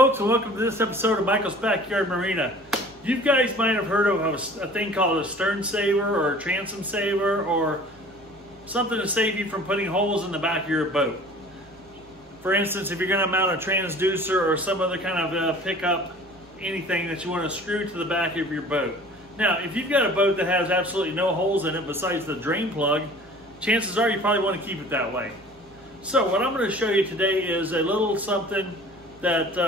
folks, and welcome to this episode of Michael's Backyard Marina. You guys might have heard of a thing called a stern saver or a transom saver, or something to save you from putting holes in the back of your boat. For instance, if you're going to mount a transducer or some other kind of pickup, anything that you want to screw to the back of your boat. Now, if you've got a boat that has absolutely no holes in it besides the drain plug, chances are you probably want to keep it that way. So what I'm going to show you today is a little something that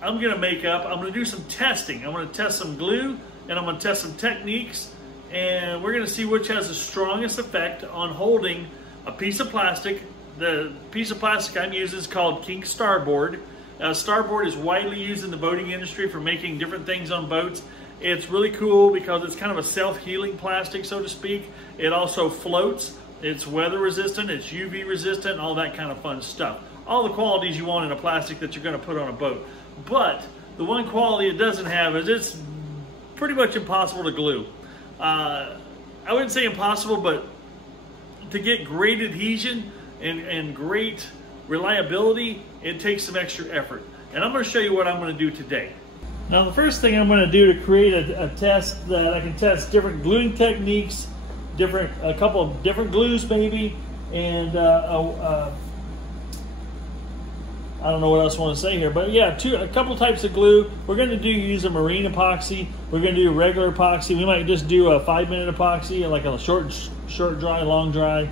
I'm going to make up. I'm going to do some testing. I'm going to test some glue, and I'm going to test some techniques, and we're going to see which has the strongest effect on holding a piece of plastic. The piece of plastic I'm using is called King Starboard. Starboard is widely used in the boating industry for making different things on boats. It's really cool because it's kind of a self-healing plastic, so to speak. It also floats. It's weather resistant, it's UV resistant, all that kind of fun stuff. All the qualities you want in a plastic that you're going to put on a boat. But the one quality it doesn't have is it's pretty much impossible to glue. I wouldn't say impossible, but to get great adhesion and great reliability, it takes some extra effort. And I'm going to show you what I'm going to do today. Now, the first thing I'm going to do to create a test that I can test different gluing techniques, a couple of different glues maybe, and I don't know what else I want to say here, but yeah, a couple types of glue. We're going to use a marine epoxy. We're going to do regular epoxy. We might just do a 5-minute epoxy, like a short dry, long dry.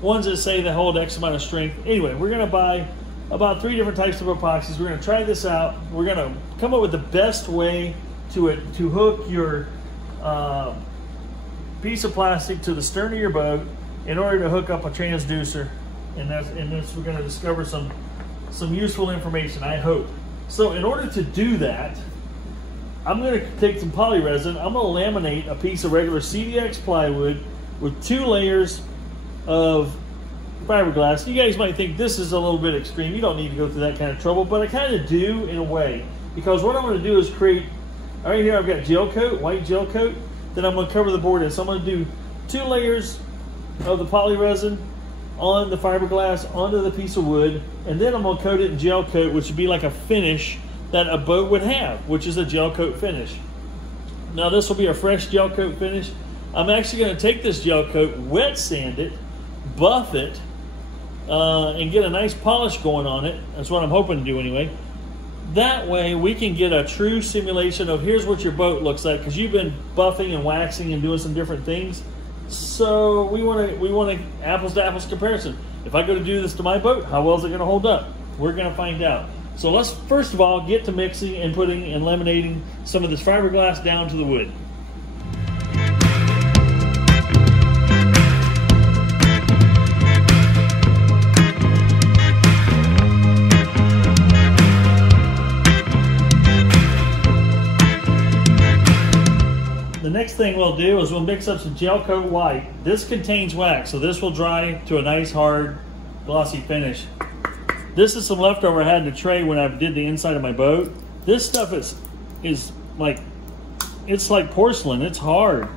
Ones that say they hold X amount of strength. Anyway, we're going to buy about 3 different types of epoxies. We're going to try this out. We're going to come up with the best way to hook your piece of plastic to the stern of your boat in order to hook up a transducer, and we're going to discover some useful information, I hope. So in order to do that, I'm going to take some poly resin. I'm going to laminate a piece of regular CDX plywood with 2 layers of fiberglass. You guys might think this is a little bit extreme. You don't need to go through that kind of trouble, but I kind of do in a way, because what I'm going to do is create, right here I've got gel coat, white gel coat, that I'm going to cover the board in. So I'm going to do 2 layers of the poly resin on the fiberglass onto the piece of wood, and then I'm going to coat it in gel coat, which would be like a finish that a boat would have, which is a gel coat finish. Now this will be a fresh gel coat finish. I'm actually going to take this gel coat, wet sand it, buff it, and get a nice polish going on it. That's what I'm hoping to do anyway. That way we can get a true simulation of here's what your boat looks like, because you've been buffing and waxing and doing some different things. So we want an apples to apples comparison. If I go to do this to my boat, how well is it going to hold up? We're going to find out. So let's first of all get to mixing and putting and laminating some of this fiberglass down to the wood. The next thing we'll do is we'll mix up some gel coat white. This contains wax, so this will dry to a nice hard glossy finish. This is some leftover I had in a tray when I did the inside of my boat. This stuff is like, it's like porcelain. It's hard,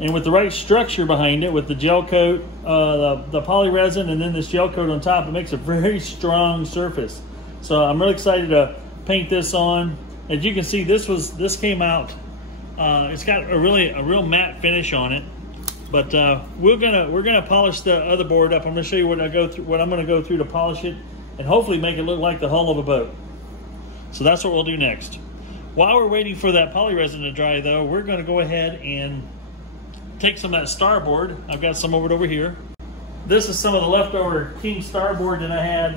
and with the right structure behind it, with the gel coat, the poly resin, and then this gel coat on top, it makes a very strong surface. So I'm really excited to paint this on. As you can see, this came out. It's got a real matte finish on it, but we're gonna polish the other board up. I'm gonna show you what I'm gonna go through to polish it, and hopefully make it look like the hull of a boat. So that's what we'll do next. While we're waiting for that poly resin to dry, though, we're gonna go ahead and take some of that starboard. I've got some over here. This is some of the leftover King Starboard that I had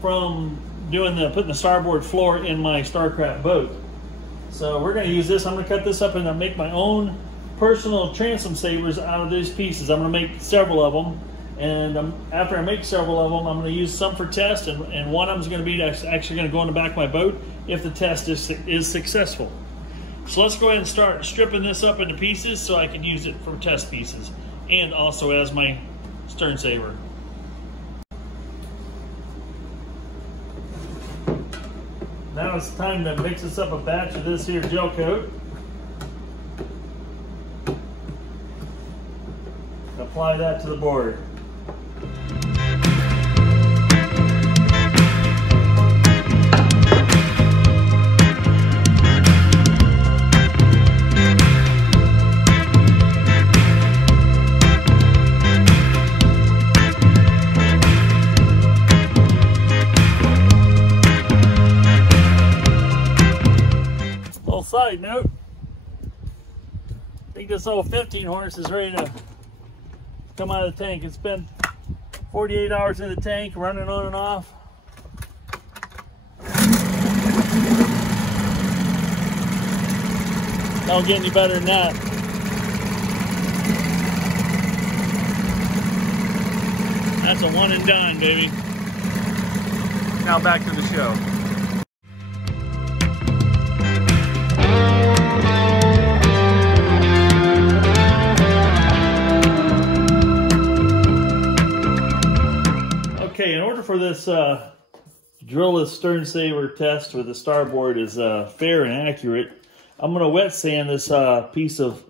from putting the starboard floor in my Starcraft boat. So we're going to use this. I'm going to cut this up and make my own personal transom savers out of these pieces. I'm going to make several of them, and after I make several of them, I'm going to use some for test, and one of them is going to be actually going to go in the back of my boat if the test is successful. So let's go ahead and start stripping this up into pieces so I can use it for test pieces and also as my stern saver. Now it's time to mix us up a batch of this here gel coat. Apply that to the board. side note, I think this old 15 horse is ready to come out of the tank. It's been 48 hours in the tank, running on and off. Don't get any better than that. That's a one and done, baby. Now back to the show. Okay, in order for this Drilless Stern Saver test with the starboard is fair and accurate, I'm going to wet sand this piece of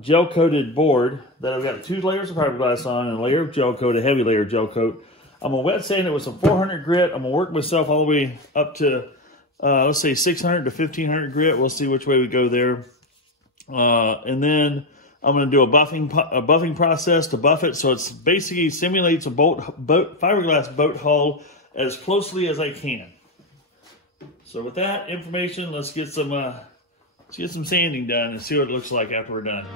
gel coated board that I've got 2 layers of fiberglass on and a layer of gel coat, a heavy layer of gel coat. I'm going to wet sand it with some 400 grit. I'm going to work myself all the way up to, let's say 600 to 1500 grit. We'll see which way we go there. And then I'm going to do a buffing process to buff it so it's basically simulates a fiberglass boat hull as closely as I can. So with that information, let's get some sanding done and see what it looks like after we're done.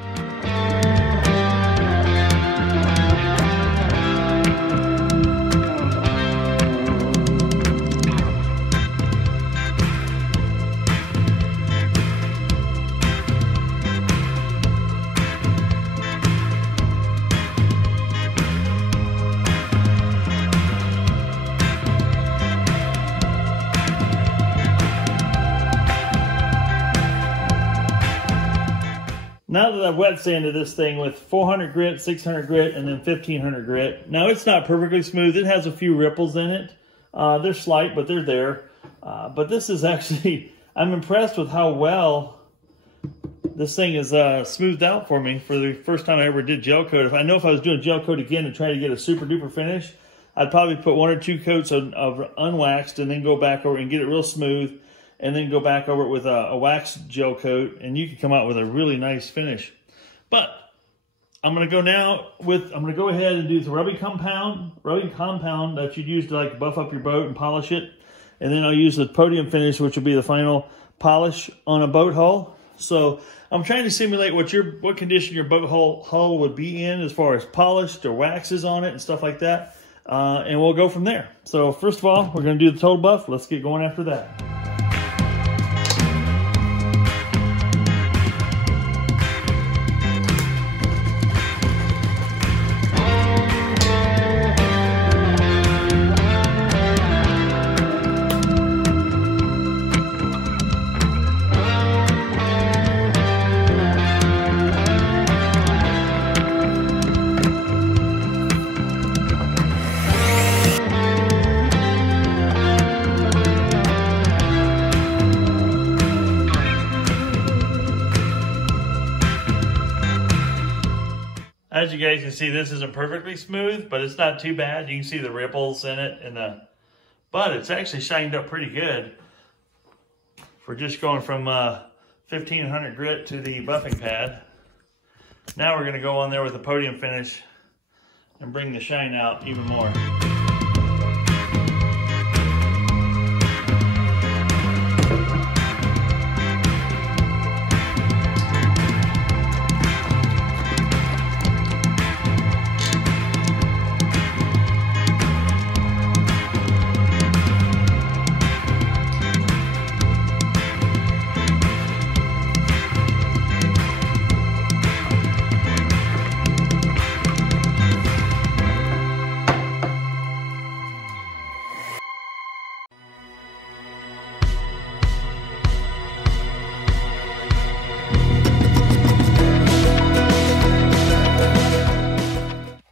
Now that I've wet sanded this thing with 400 grit, 600 grit, and then 1500 grit. Now it's not perfectly smooth. It has a few ripples in it. They're slight, but they're there. But this is actually, I'm impressed with how well this thing is smoothed out for me for the first time I ever did gel coat. If I was doing gel coat again and trying to get a super duper finish, I'd probably put 1 or 2 coats of unwaxed and then go back over and get it real smooth. And then go back over it with a waxed gel coat, and you can come out with a really nice finish. But I'm going to go ahead and do the rubbing compound that you'd use to like buff up your boat and polish it. And then I'll use the podium finish, which will be the final polish on a boat hull. So I'm trying to simulate what condition your boat hull would be in as far as polished or waxes on it and stuff like that. And we'll go from there. So first of all, we're going to do the total buff. Let's get going after that. As you guys can see, this isn't perfectly smooth, but it's not too bad. You can see the ripples in it, but it's actually shined up pretty good for just going from 1500 grit to the buffing pad. Now we're going to go on there with the podium finish and bring the shine out even more.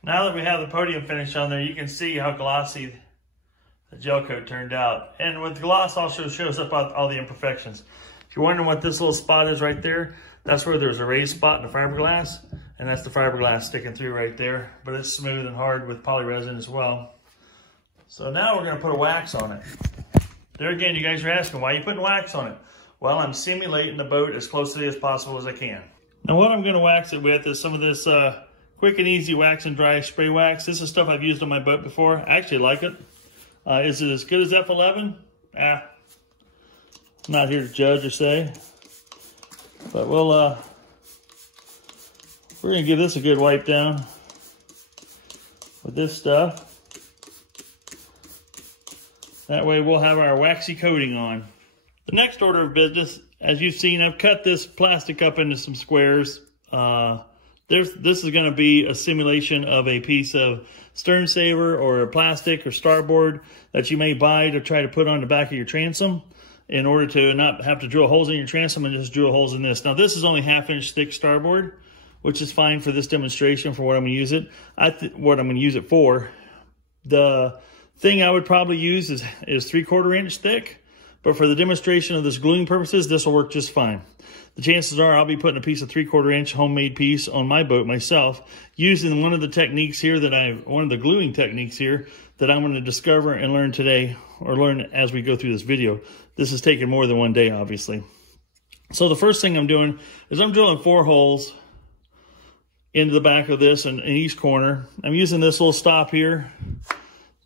Now that we have the podium finish on there, you can see how glossy the gel coat turned out. And with the gloss also shows up all the imperfections. If you're wondering what this little spot is right there, that's where there's a raised spot in the fiberglass, and that's the fiberglass sticking through right there. But it's smooth and hard with polyresin as well. So now we're gonna put a wax on it. There again, you guys are asking, why are you putting wax on it? Well, I'm simulating the boat as closely as possible as I can. Now what I'm gonna wax it with is some of this quick and easy wax and dry spray wax. This is stuff I've used on my boat before. I actually like it. Is it as good as F11? I'm not here to judge or say, but we're gonna give this a good wipe down with this stuff. That way we'll have our waxy coating on. The next order of business, as you've seen, I've cut this plastic up into some squares. This is going to be a simulation of a piece of stern saver or a plastic or starboard that you may buy to try to put on the back of your transom in order to not have to drill holes in your transom and just drill holes in this. Now this is only 1/2 inch thick starboard, which is fine for this demonstration for what I'm going to use it. What I'm going to use it for. The thing I would probably use is 3/4 inch thick, but for the demonstration of this gluing purposes, this will work just fine. The chances are I'll be putting a piece of 3/4 inch homemade piece on my boat myself, using one of the techniques here one of the gluing techniques here that I'm going to discover and learn today, or learn as we go through this video. This has taken more than one day, obviously. So the first thing I'm doing is I'm drilling 4 holes into the back of this and in each corner. I'm using this little stop here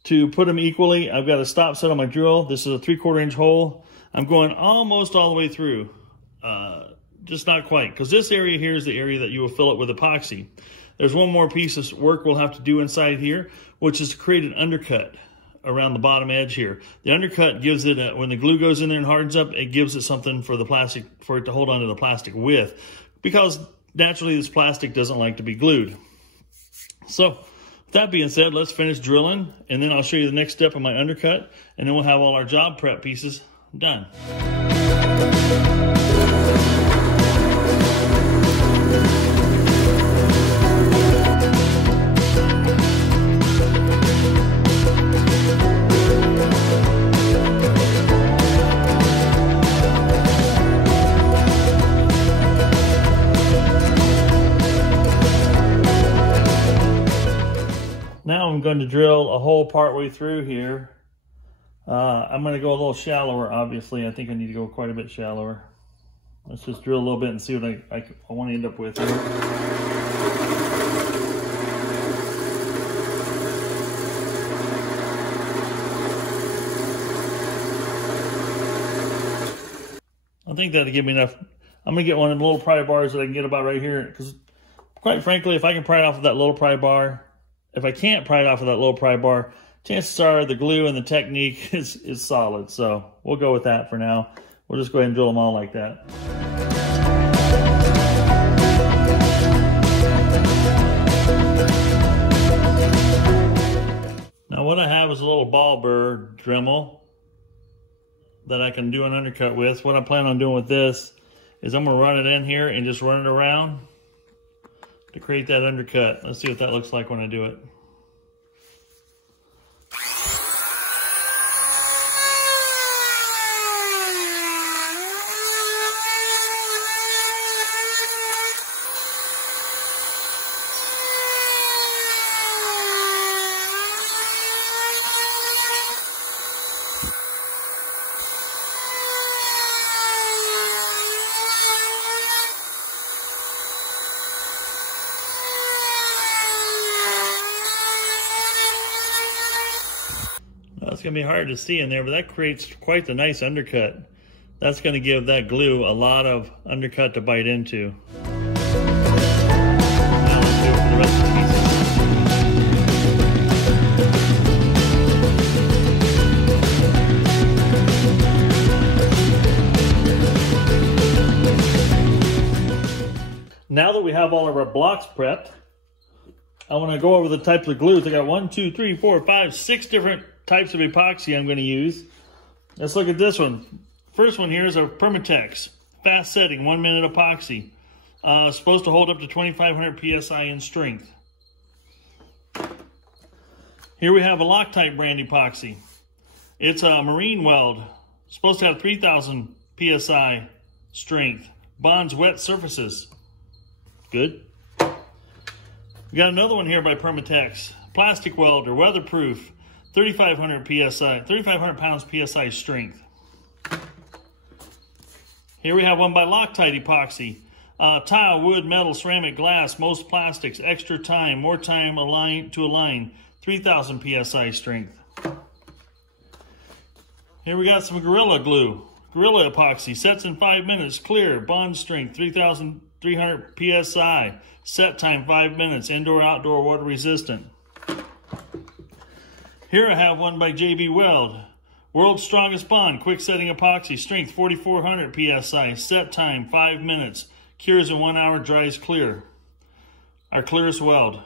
to put them equally. I've got a stop set on my drill. This is a 3/4 inch hole. I'm going almost all the way through. Just not quite, because this area here is the area that you will fill it with epoxy. There's one more piece of work we'll have to do inside here, which is to create an undercut around the bottom edge here. The undercut gives it, when the glue goes in there and hardens up, it gives it something for the plastic, for it to hold onto the plastic with, because naturally this plastic doesn't like to be glued. So with that being said, let's finish drilling, and then I'll show you the next step of my undercut, and then we'll have all our job prep pieces done. Now I'm going to drill a hole partway through here. I'm going to go a little shallower, obviously. I think I need to go quite a bit shallower. Let's just drill a little bit and see what I want to end up with here. I think that'll give me enough. I'm going to get one of the little pry bars that I can get about right here, because quite frankly, if I can pry it off of that little pry bar, if I can't pry it off of that little pry bar, chances are the glue and the technique is solid. So we'll go with that for now. We'll just go ahead and drill them all like that. Now what I have is a little ball burr Dremel that I can do an undercut with. What I plan on doing with this is I'm going to run it in here and just run it around to create that undercut. Let's see what that looks like when I do it. It's going to be hard to see in there, but that creates quite the nice undercut. That's going to give that glue a lot of undercut to bite into. Now let's do it for the rest of the pieces. Now that we have all of our blocks prepped, I want to go over the types of glues. I got 1, 2, 3, 4, 5, 6 different types of epoxy I'm going to use. Let's look at this one. First one here is a Permatex fast setting 1 minute epoxy. Supposed to hold up to 2,500 psi in strength. Here we have a Loctite brand epoxy. It's a marine weld. Supposed to have 3,000 psi strength. Bonds wet surfaces. Good. We got another one here by Permatex. Plastic welder, weatherproof. 3,500 psi, 3,500 pounds psi strength. Here we have one by Loctite epoxy. Tile, wood, metal, ceramic, glass, most plastics, extra time, more time to align, 3,000 psi strength. Here we got some Gorilla Glue, Gorilla Epoxy, sets in 5 minutes, clear, bond strength 3,300 PSI, set time 5 minutes, indoor, outdoor, water resistant. Here I have one by JB Weld. World's strongest bond, quick setting epoxy, strength 4,400 PSI, set time 5 minutes, cures in 1 hour, dries clear. Our clearest weld.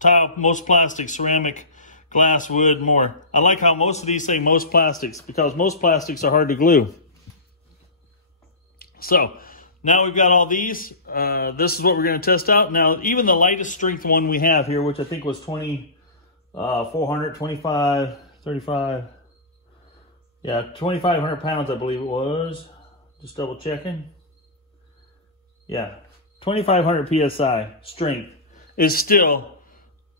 Tile, most plastics, ceramic, glass, wood, more. I like how most of these say most plastics because most plastics are hard to glue. So now we've got all these. This is what we're going to test out. Now, even the lightest strength one we have here, which I think was 400, 25, 35. Yeah, 2,500 pounds, I believe it was. Just double checking. Yeah, 2,500 PSI strength is still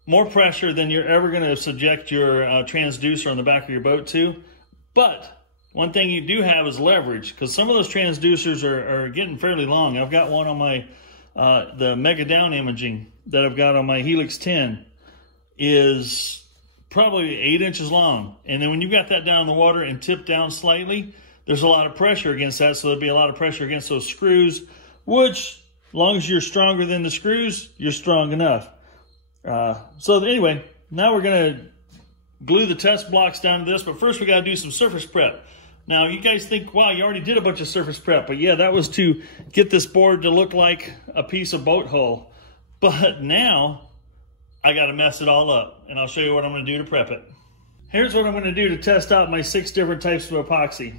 more pressure than you're ever going to subject your transducer on the back of your boat to. But one thing you do have is leverage, because some of those transducers are getting fairly long. I've got one on my, the Mega Down imaging that I've got on my Helix 10 is probably 8 inches long. And then when you've got that down in the water and tipped down slightly, there's a lot of pressure against that. So there'll be a lot of pressure against those screws, which, as long as you're stronger than the screws, you're strong enough. So anyway, now we're going to glue the test blocks down to this, but first we got to do some surface prep. Now you guys think, wow, you already did a bunch of surface prep, but yeah, that was to get this board to look like a piece of boat hull. But now I got to mess it all up, and I'll show you what I'm going to do to prep it. Here's what I'm going to do to test out my 6 different types of epoxy.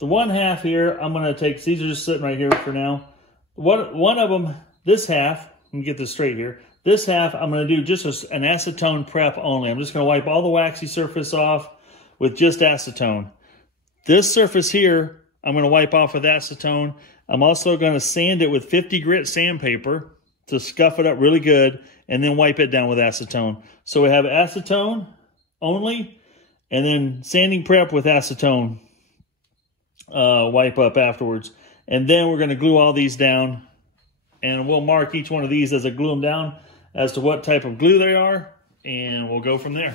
The one half here, I'm going to take, these are just sitting right here for now. One of them, this half, let me get this straight here. This half, I'm going to do just an acetone prep only. I'm just going to wipe all the waxy surface off with just acetone. This surface here, I'm going to wipe off with acetone. I'm also going to sand it with 50 grit sandpaper to scuff it up really good, and then wipe it down with acetone. So we have acetone only, and then sanding prep with acetone wipe up afterwards. And then we're going to glue all these down, and we'll mark each one of these as I glue them down as to what type of glue they are, and we'll go from there.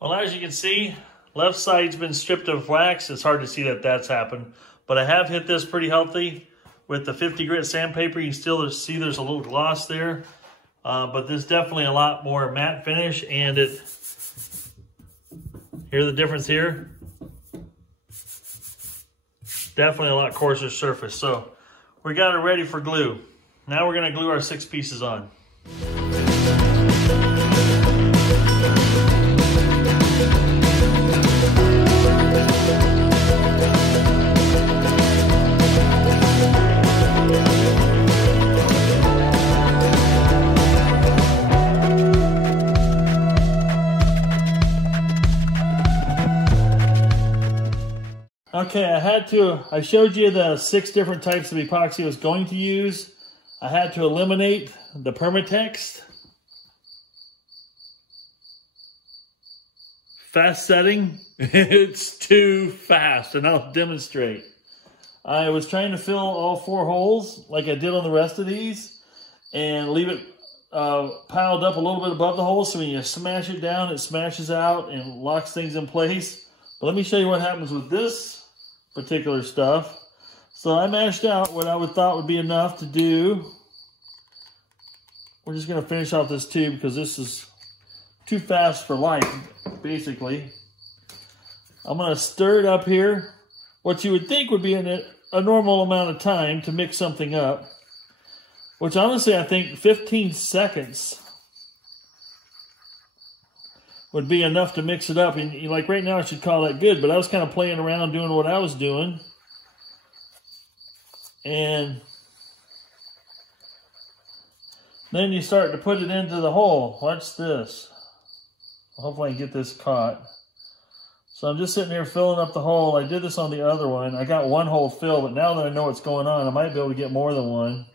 Well, as you can see, left side's been stripped of wax. It's hard to see that that's happened, but I have hit this pretty healthy with the 50 grit sandpaper. You can still see there's a little gloss there, but there's definitely a lot more matte finish, and hear the difference here? Definitely a lot coarser surface. So we got it ready for glue. Now we're going to glue our 6 pieces on. Okay, I showed you the 6 different types of epoxy I was going to use. I had to eliminate the Permatex. Fast setting, it's too fast, and I'll demonstrate. I was trying to fill all 4 holes like I did on the rest of these and leave it piled up a little bit above the hole, so when you smash it down, it smashes out and locks things in place. But let me show you what happens with this particular stuff. So I mashed out what I thought would be enough to do. We're just going to finish off this tube because this is too fast for life, basically. I'm going to stir it up here. What you would think would be a normal amount of time to mix something up, which honestly I think 15 seconds would be enough to mix it up. And like right now I should call that good, but I was kind of playing around doing what I was doing. And then you start to put it into the hole. Watch this. Hopefully I can get this caught. So I'm just sitting here filling up the hole. I did this on the other one. I got 1 hole filled, but now that I know what's going on, I might be able to get more than 1.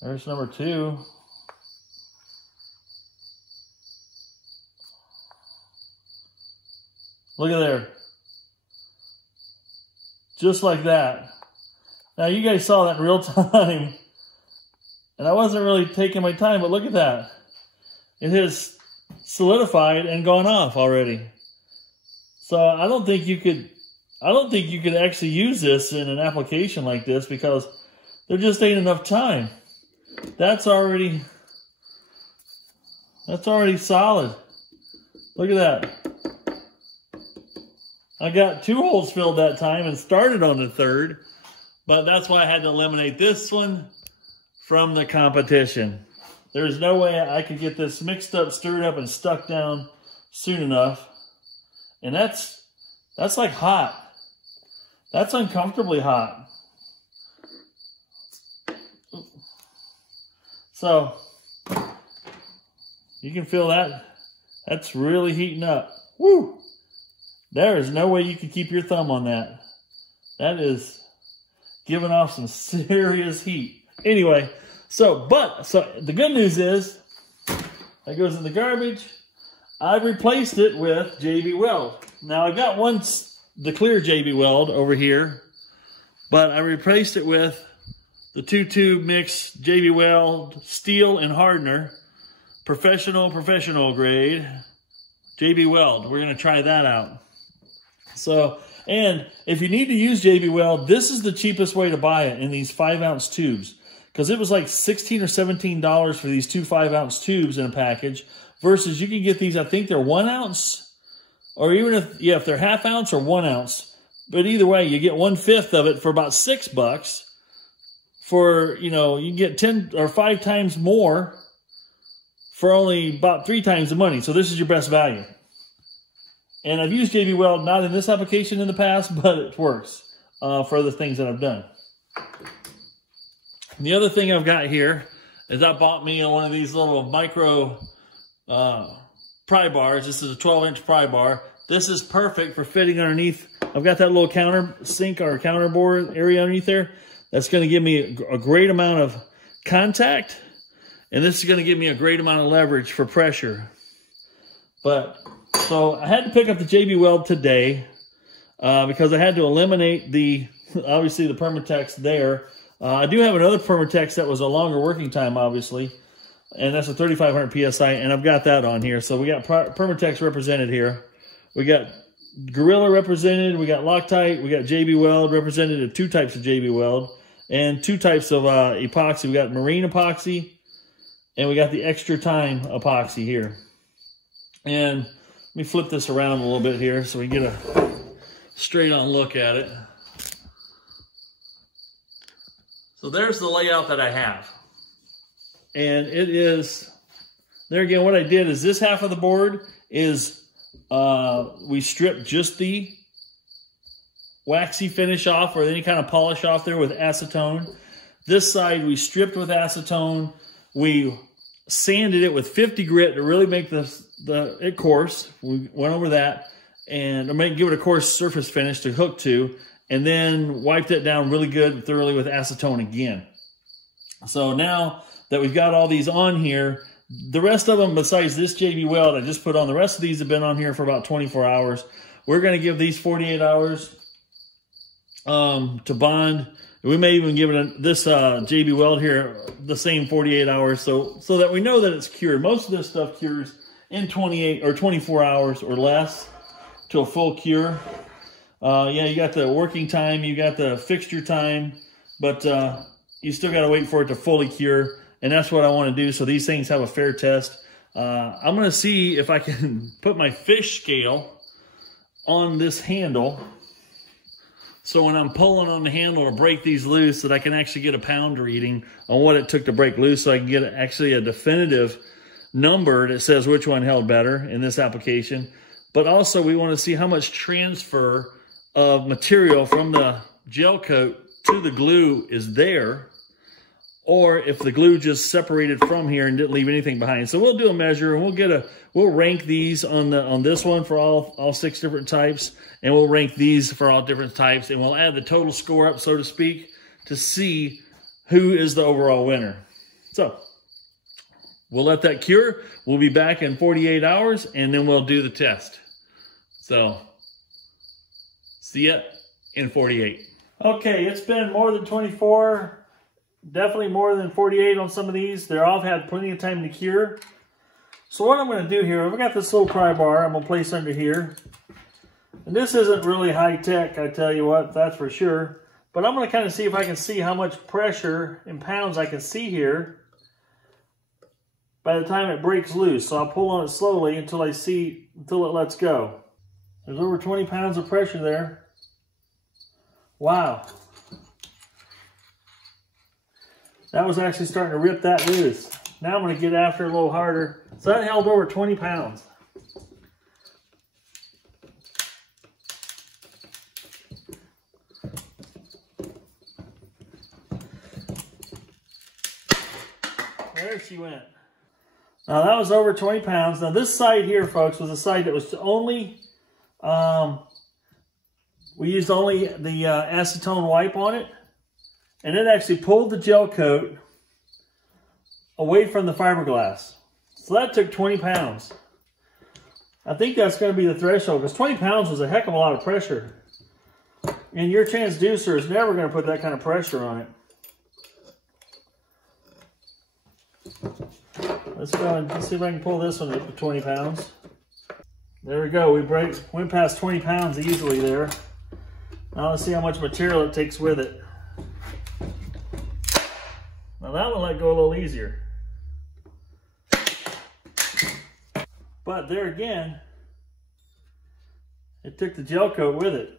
There's number 2. Look at there. Just like that. Now you guys saw that in real time. And I wasn't really taking my time, but look at that. It has solidified and gone off already. So I don't think you could actually use this in an application like this because there just ain't enough time. That's already solid. Look at that. I got 2 holes filled that time and started on the 3rd, but that's why I had to eliminate this one from the competition. There's no way I could get this mixed up, stirred up, and stuck down soon enough. And that's like hot. That's uncomfortably hot. So you can feel that. That's really heating up. Woo! There is no way you can keep your thumb on that. That is giving off some serious heat. Anyway, so the good news is that goes in the garbage. I've replaced it with JB Weld. Now I've got the clear JB Weld over here, but I replaced it with the 2-tube mix JB Weld steel and hardener, professional grade JB Weld. We're going to try that out. So, and if you need to use JB Weld, this is the cheapest way to buy it in these 5-ounce tubes. Because it was like $16 or $17 for these 2 5-ounce tubes in a package. Versus you can get these, I think they're 1 ounce. Or even if they're 1/2 ounce or 1 ounce. But either way, you get 1/5 of it for about $6. For, you can get 10 or 5 times more for only about 3 times the money. So this is your best value. And I've used JB Weld, not in this application in the past, but it works for other things that I've done. And the other thing I've got here is I bought me one of these little micro pry bars. This is a 12-inch pry bar. This is perfect for fitting underneath. I've got that little counter sink or counter board area underneath there. That's going to give me a great amount of contact. And this is going to give me a great amount of leverage for pressure. So I had to pick up the JB Weld today because I had to eliminate obviously the Permatex there. I do have another Permatex that was a longer working time, obviously. And that's a 3,500 PSI, and I've got that on here. So we got Permatex represented here. We got Gorilla represented. We got Loctite. We got JB Weld represented. 2 types of JB Weld. And 2 types of epoxy. We got marine epoxy. And we got the extra time epoxy here. And let me flip this around a little bit here so we get a straight on look at it. So there's the layout that I have. And it is, there again, what I did is this half of the board is, we stripped just the waxy finish off or any kind of polish off there with acetone. This side we stripped with acetone. We sanded it with 50 grit to really make it coarse. We went over that and give it a coarse surface finish to hook to, and then wiped it down really good and thoroughly with acetone again. So now that we've got all these on here, the rest of them besides this JB Weld I just put on, the rest of these have been on here for about 24 hours. We're going to give these 48 hours to bond. We may even give this JB Weld here the same 48 hours so that we know that it's cured. Most of this stuff cures in 28 or 24 hours or less to a full cure. Yeah, you got the working time, you got the fixture time, but you still got to wait for it to fully cure, and that's what I want to do so these things have a fair test. I'm going to see if I can put my fish scale on this handle, so when I'm pulling on the handle to break these loose, that I can actually get a pound reading on what it took to break loose, so I can get actually a definitive number that says which one held better in this application. But also we want to see how much transfer of material from the gel coat to the glue is there, or if the glue just separated from here and didn't leave anything behind. So we'll do a measure and we'll rank these on this one for all 6 different types, and we'll rank these for all different types, and we'll add the total score up, so to speak, to see who is the overall winner. So we'll let that cure. We'll be back in 48 hours, and then we'll do the test. So See ya in 48. Okay, it's been more than 24, definitely more than 48 on some of these. They're all had plenty of time to cure. So what I'm going to do here, I've got this little pry bar I'm going to place under here. And this isn't really high tech, I tell you what, that's for sure. But I'm going to kind of see if I can see how much pressure in pounds I can see here by the time it breaks loose. So I'll pull on it slowly until it lets go. There's over 20 pounds of pressure there. Wow. That was actually starting to rip that loose. Now I'm going to get after it a little harder. So that held over 20 pounds. There she went. Now that was over 20 pounds. Now this side here, folks, was a side that was only, we used only the acetone wipe on it. And it actually pulled the gel coat away from the fiberglass. So that took 20 pounds. I think that's going to be the threshold, because 20 pounds was a heck of a lot of pressure. And your transducer is never going to put that kind of pressure on it. Let's go and let's see if I can pull this one up to 20 pounds. There we go. We went past 20 pounds easily there. Now let's see how much material it takes with it. Now that one let go a little easier. But there again, it took the gel coat with it.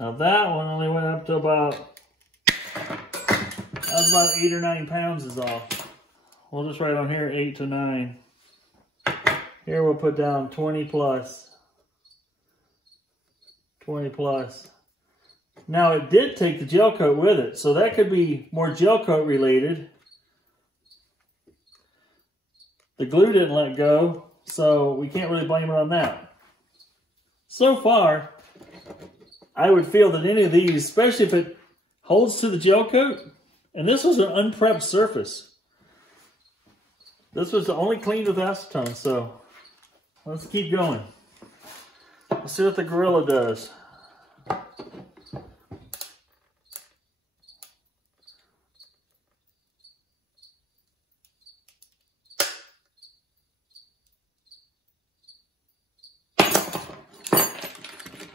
Now that one only went up to about, that was about 8 or 9 pounds is all. We'll just write on here 8 to 9. Here we'll put down 20 plus. 20 plus. Now it did take the gel coat with it, so that could be more gel coat related. The glue didn't let go, so we can't really blame it on that. So far, I would feel that any of these, especially if it holds to the gel coat, and this was an unprepped surface. This was only cleaned with acetone, so let's keep going. Let's see what the Gorilla does.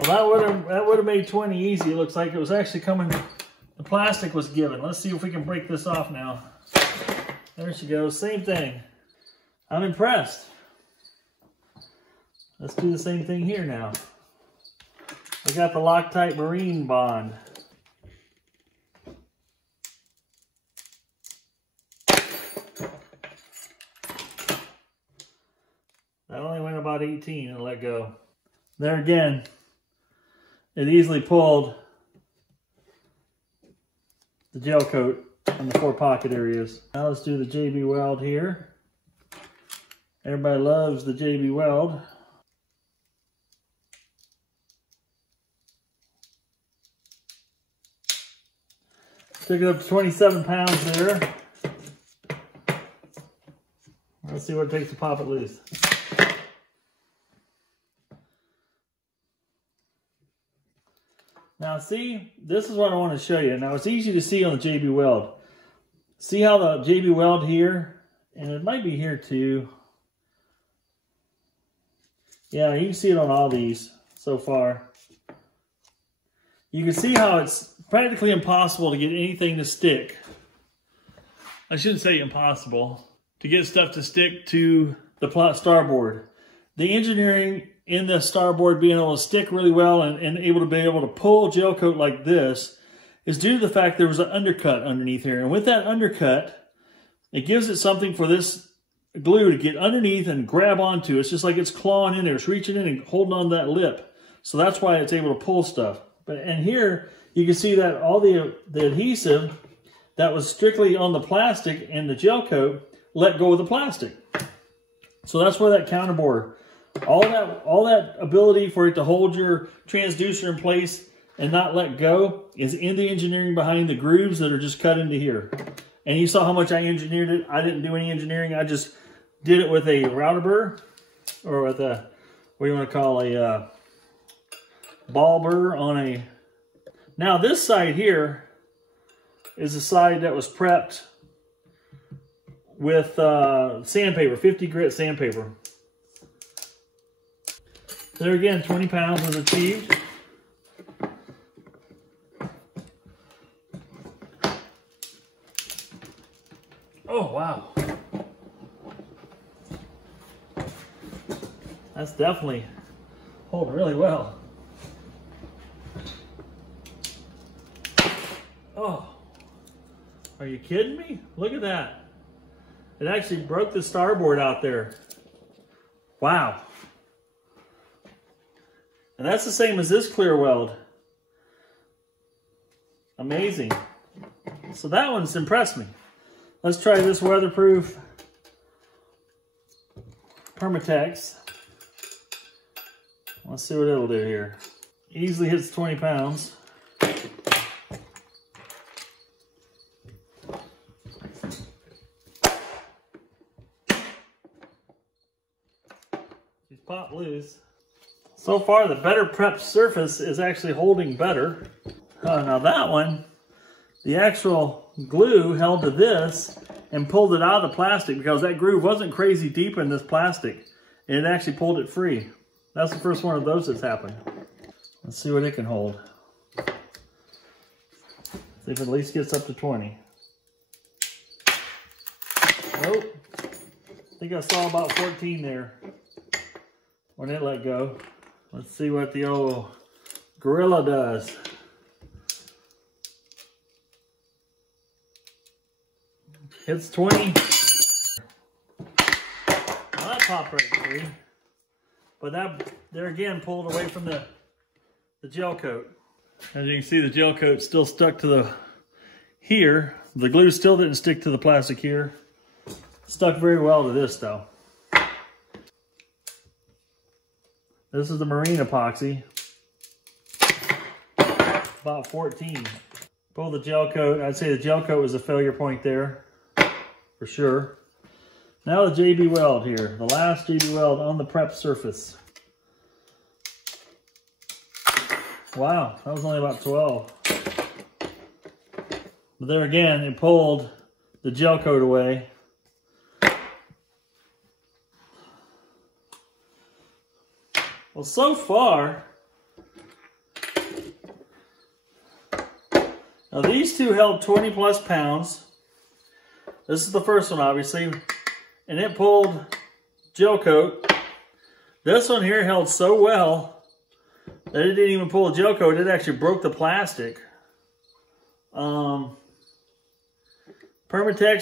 Well, that would have made 20 easy. It looks like it was actually coming, the plastic was given. Let's see if we can break this off now. There she goes, same thing. I'm impressed. Let's do the same thing here now. We got the Loctite Marine Bond. That only went about 18 and let go. There again, it easily pulled the gel coat on the 4 pocket areas. Now let's do the JB Weld here. Everybody loves the JB Weld. Took it up to 27 pounds there. Let's see what it takes to pop it loose. Now see, this is what I want to show you. Now it's easy to see on the JB Weld. See how the JB Weld here, and it might be here too. Yeah, you can see it on all these so far. You can see how it's practically impossible to get anything to stick. I shouldn't say impossible. To get stuff to stick to the starboard. The engineering in the starboard being able to stick really well and able to pull gel coat like this is due to the fact there was an undercut underneath here. And with that undercut, it gives it something for this glue to get underneath and grab onto. It's just like it's clawing in there. It's reaching in and holding on to that lip. So that's why it's able to pull stuff. And here you can see that all the adhesive that was strictly on the plastic and the gel coat let go of the plastic. So that's where that counterbore, all that ability for it to hold your transducer in place and not let go is in the engineering behind the grooves that are just cut into here. And you saw how much I engineered it. I didn't do any engineering. I just did it with a router burr or with a, what do you want to call a ball burr on a. Now this side here is the side that was prepped with sandpaper, 50 grit sandpaper. There again, 20 pounds was achieved. Oh, wow. That's definitely holding really well. Oh, are you kidding me? Look at that. It actually broke the starboard out there. Wow. And that's the same as this clear weld. Amazing. So that one's impressed me. Let's try this weatherproof Permatex. Let's see what it'll do here. Easily hits 20 pounds. She's popped loose. So far, the better prepped surface is actually holding better. Now that one, the actual glue held to this and pulled it out of the plastic because that groove wasn't crazy deep in this plastic. And it actually pulled it free. That's the first one of those that's happened. Let's see what it can hold. See if it at least gets up to 20. Nope. I think I saw about 14 there when it let go. Let's see what the old Gorilla does. Hits 20. Well, that popped right free. But that, there again, pulled away from the gel coat. As you can see, the gel coat still stuck to the here. The glue still didn't stick to the plastic here. Stuck very well to this though. This is the marine epoxy. About 14. Pull the gel coat. I'd say the gel coat was a failure point there, for sure. Now the JB weld here. The last JB weld on the prep surface. Wow, that was only about 12. But there again, it pulled the gel coat away. Well, so far, now these two held 20 plus pounds. This is the first one, obviously, and it pulled gel coat. This one here held so well that it didn't even pull a gel coat. It actually broke the plastic. Permatex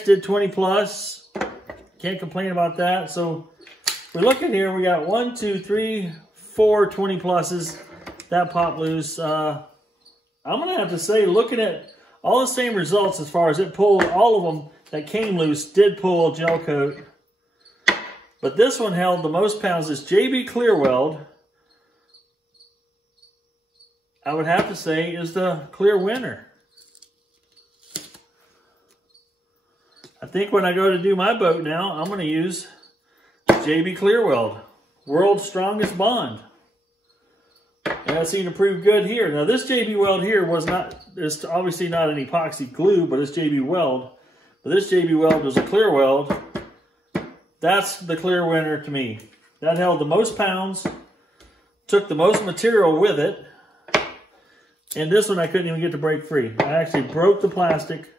did 20 plus. Can't complain about that. So we're looking here. We got 1, 2, 3, 4 20 pluses. That popped loose. I'm gonna have to say, looking at all the same results as far as it pulled, all of them that came loose did pull gel coat. But this one held the most pounds. This JB Clear Weld, I would have to say, is the clear winner. I think when I go to do my boat now, I'm going to use JB Clear Weld, world's strongest bond. And that seemed to prove good here. Now this JB Weld here was not, it's obviously not an epoxy glue, but it's JB Weld. But this JB Weld was a clear weld. That's the clear winner to me. That held the most pounds, took the most material with it, and this one I couldn't even get to break free. I actually broke the plastic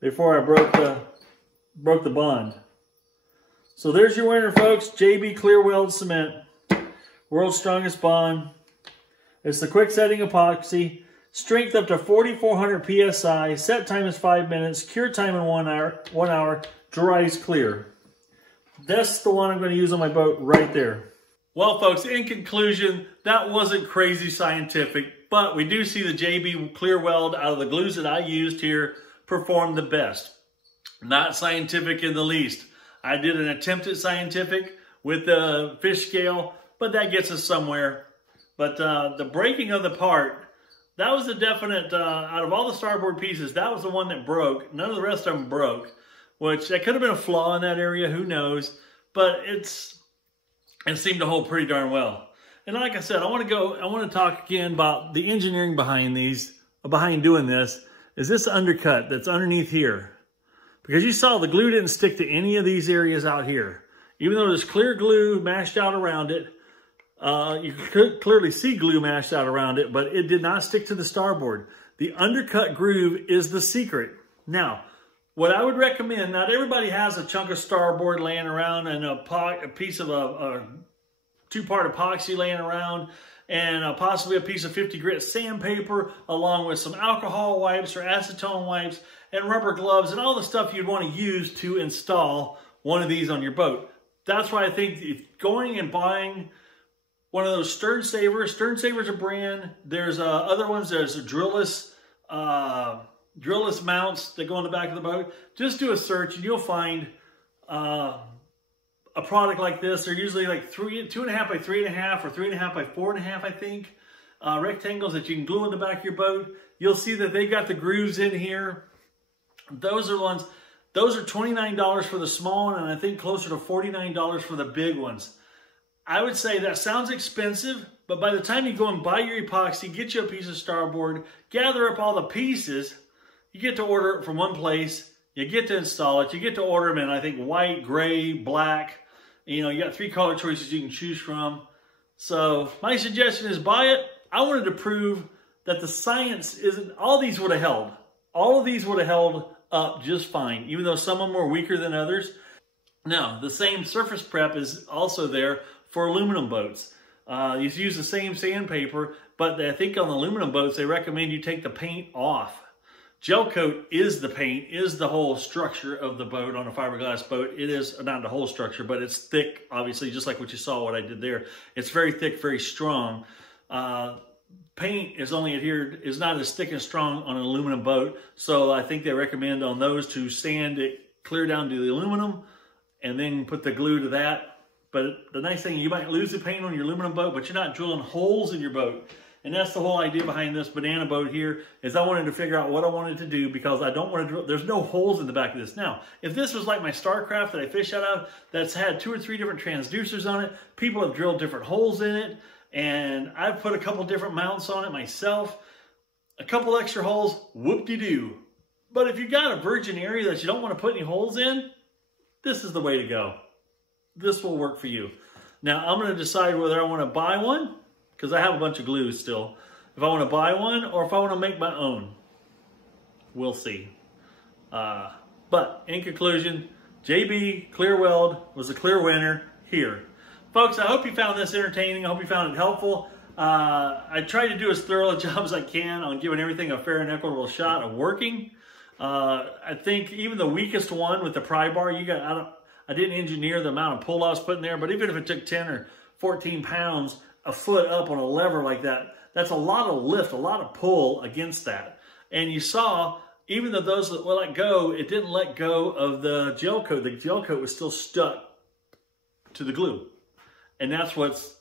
before I broke the bond. So there's your winner, folks. JB Clear Weld Cement, world's strongest bond. It's the quick setting epoxy. Strength up to 4,400 PSI. Set time is 5 minutes. Cure time in 1 hour. 1 hour. Dries clear. That's the one I'm going to use on my boat right there. Well, folks, in conclusion, that wasn't crazy scientific, but we do see the JB Clear Weld out of the glues that I used here perform the best. Not scientific in the least. I did an attempt at scientific with the fish scale, but that gets us somewhere. But the breaking of the part, that was a definite, out of all the starboard pieces, that was the one that broke. None of the rest of them broke, which that could have been a flaw in that area, who knows. But it's and seem to hold pretty darn well. And like I said, I want to talk again about the engineering behind doing this. Is this undercut that's underneath here? Because you saw the glue didn't stick to any of these areas out here. Even though there's clear glue mashed out around it, you could clearly see glue mashed out around it, but it did not stick to the starboard. The undercut groove is the secret. Now, what I would recommend, not everybody has a chunk of starboard laying around and a piece of a two-part epoxy laying around and possibly a piece of 50 grit sandpaper along with some alcohol wipes or acetone wipes and rubber gloves and all the stuff you'd want to use to install one of these on your boat. That's why I think if going and buying one of those Stern Saver's a brand. There's other ones. There's a Drilless mounts that go on the back of the boat. Just do a search and you'll find a product like this. They're usually like 2.5 by 3.5 or 3.5 by 4.5, I think. Rectangles that you can glue in the back of your boat. You'll see that they've got the grooves in here. Those are ones. Those are $29 for the small one, and I think closer to $49 for the big ones. I would say that sounds expensive, but by the time you go and buy your epoxy, get you a piece of starboard, gather up all the pieces, you get to order it from one place, you get to install it, you get to order them in, I think, white, gray, black. You know, you got 3 color choices you can choose from. So my suggestion is buy it. I wanted to prove that the science isn't, all these would have held. All of these would have held up just fine, even though some of them were weaker than others. Now, the same surface prep is also there for aluminum boats. You use the same sandpaper, but I think on aluminum boats, they recommend you take the paint off. Gel coat is the paint, is the whole structure of the boat on a fiberglass boat. It is not the whole structure, but it's thick, obviously, just like what you saw what I did there. It's very thick, very strong. Paint is not as thick and strong on an aluminum boat. So I think they recommend on those to sand it clear down to the aluminum and then put the glue to that. But the nice thing, you might lose the paint on your aluminum boat, but you're not drilling holes in your boat. And that's the whole idea behind this banana boat here, is I wanted to figure out what I wanted to do because I don't want to drill, there's no holes in the back of this. Now, if this was like my Starcraft that I fish out of, that's had 2 or 3 different transducers on it, people have drilled different holes in it, and I've put a couple different mounts on it myself, a couple extra holes, whoop-de-doo. But if you got a virgin area that you don't want to put any holes in, this is the way to go. This will work for you. Now, I'm going to decide whether I want to buy one, because I have a bunch of glue still. If I want to buy one or if I want to make my own. We'll see. But in conclusion, JB Clear Weld was a clear winner here. Folks, I hope you found this entertaining. I hope you found it helpful. I try to do as thorough a job as I can on giving everything a fair and equitable shot of working. I think even the weakest one with the pry bar, I didn't engineer the amount of pull I was putting there, but even if it took 10 or 14 pounds a foot up on a lever like that, that's a lot of lift, a lot of pull against that. And you saw, even though those that let go, it didn't let go of the gel coat. The gel coat was still stuck to the glue. And that's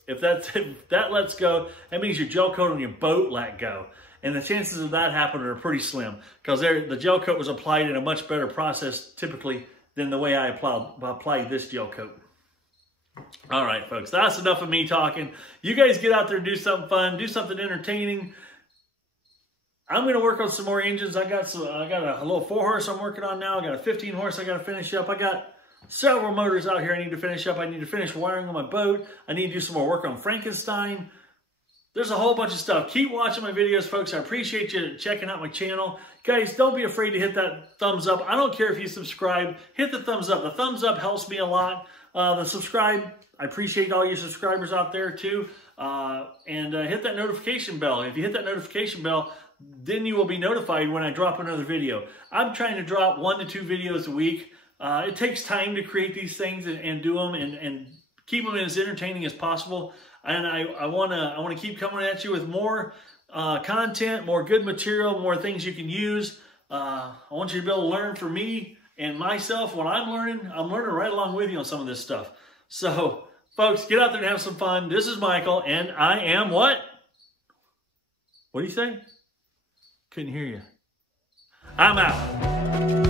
if that lets go, that means your gel coat on your boat let go. And the chances of that happening are pretty slim because the gel coat was applied in a much better process typically than the way I applied this gel coat. All right, folks, that's enough of me talking. You guys get out there and do something fun, do something entertaining. I'm going to work on some more engines. I got a little 4-horse I'm working on now. I got a 15-horse I got to finish up. I got several motors out here I need to finish up. I need to finish wiring on my boat. I need to do some more work on Frankenstein. There's a whole bunch of stuff. Keep watching my videos, folks. I appreciate you checking out my channel. Guys, don't be afraid to hit that thumbs up. I don't care if you subscribe. Hit the thumbs up. The thumbs up helps me a lot. The subscribe, I appreciate all your subscribers out there too. Hit that notification bell. If you hit that notification bell, then you will be notified when I drop another video. I'm trying to drop 1 to 2 videos a week. It takes time to create these things and do them and keep them as entertaining as possible. And I want to keep coming at you with more content, more good material, more things you can use. I want you to be able to learn from me and myself. When I'm learning right along with you on some of this stuff. So, folks, get out there and have some fun. This is Michael, and I am what? What do you say? Couldn't hear you. I'm out.